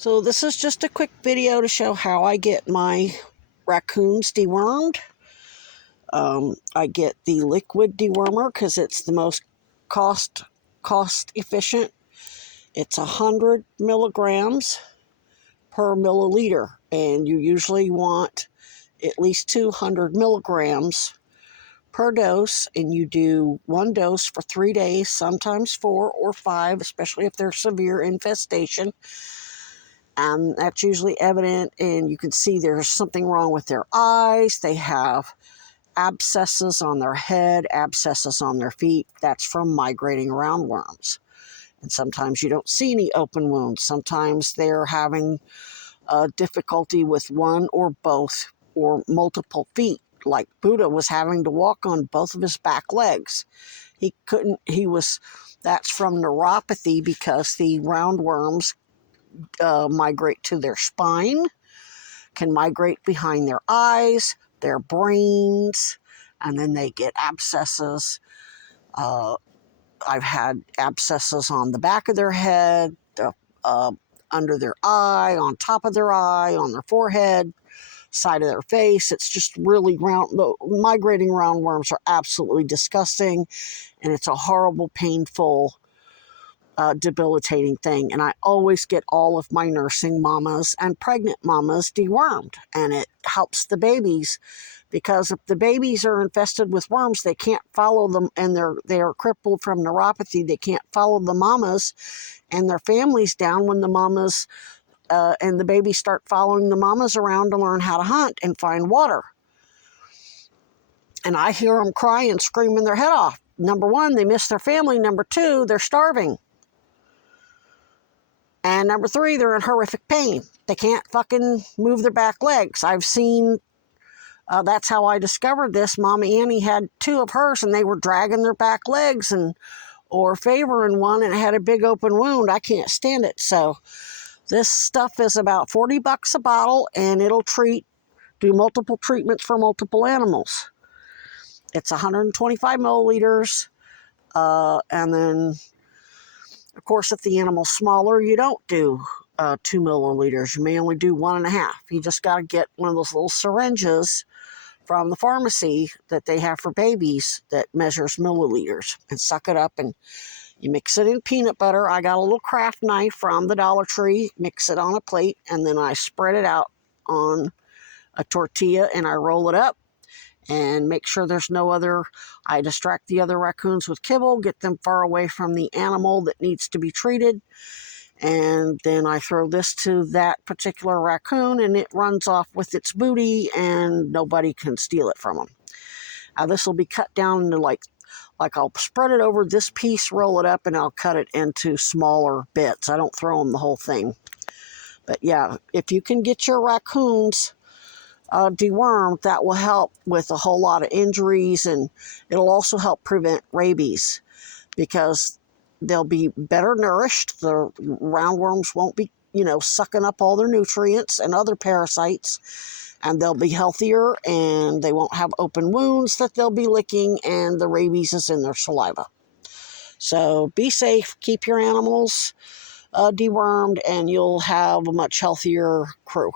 So this is just a quick video to show how I get my raccoons dewormed. I get the liquid dewormer because it's the most cost efficient. It's 100 milligrams per milliliter, and you usually want at least 200 milligrams per dose, and you do one dose for 3 days, sometimes 4 or 5, especially if there's severe infestation. And that's usually evident, and you can see there's something wrong with their eyes. They have abscesses on their head, abscesses on their feet. That's from migrating roundworms. And sometimes you don't see any open wounds. Sometimes they're having difficulty with one or both or multiple feet. Like Buddha was having to walk on both of his back legs. That's from neuropathy because the roundworms migrate to their spine, can migrate behind their eyes, their brains, and then they get abscesses. I've had abscesses on the back of their head, under their eye, on top of their eye, on their forehead, side of their face. It's just really the migrating roundworms are absolutely disgusting, and it's a horrible, painful, debilitating thing. And I always get all of my nursing mamas and pregnant mamas dewormed, and it helps the babies, because if the babies are infested with worms, they can't follow them, and they're crippled from neuropathy. They can't follow the mamas and their families down when the mamas and the babies start following the mamas around to learn how to hunt and find water. And I hear them crying and screaming their head off. Number one, they miss their family. Number two, they're starving. And number three, they're in horrific pain. They can't fucking move their back legs. I've seen, that's how I discovered this. Mama Annie had 2 of hers, and they were dragging their back legs or favoring one, and it had a big open wound. I can't stand it. So this stuff is about $40 a bottle, and it'll do multiple treatments for multiple animals. It's 125 milliliters, and then, of course, if the animal's smaller, you don't do 2 milliliters. You may only do 1.5. You just got to get one of those little syringes from the pharmacy that they have for babies that measures milliliters, and suck it up, and you mix it in peanut butter. I got a little craft knife from the Dollar Tree, mix it on a plate, and then I spread it out on a tortilla, and I roll it up and make sure there's no other. I distract the other raccoons with kibble, get them far away from the animal that needs to be treated, and then I throw this to that particular raccoon, and it runs off with its booty, and nobody can steal it from them. Now this will be cut down into like I'll spread it over this piece, roll it up, and I'll cut it into smaller bits. I don't throw them the whole thing. But yeah, if you can get your raccoons dewormed, that will help with a whole lot of injuries, and it'll also help prevent rabies, because they'll be better nourished. The roundworms won't be, sucking up all their nutrients and other parasites, and they'll be healthier, and they won't have open wounds that they'll be licking, and the rabies is in their saliva. So be safe, keep your animals dewormed, and you'll have a much healthier crew.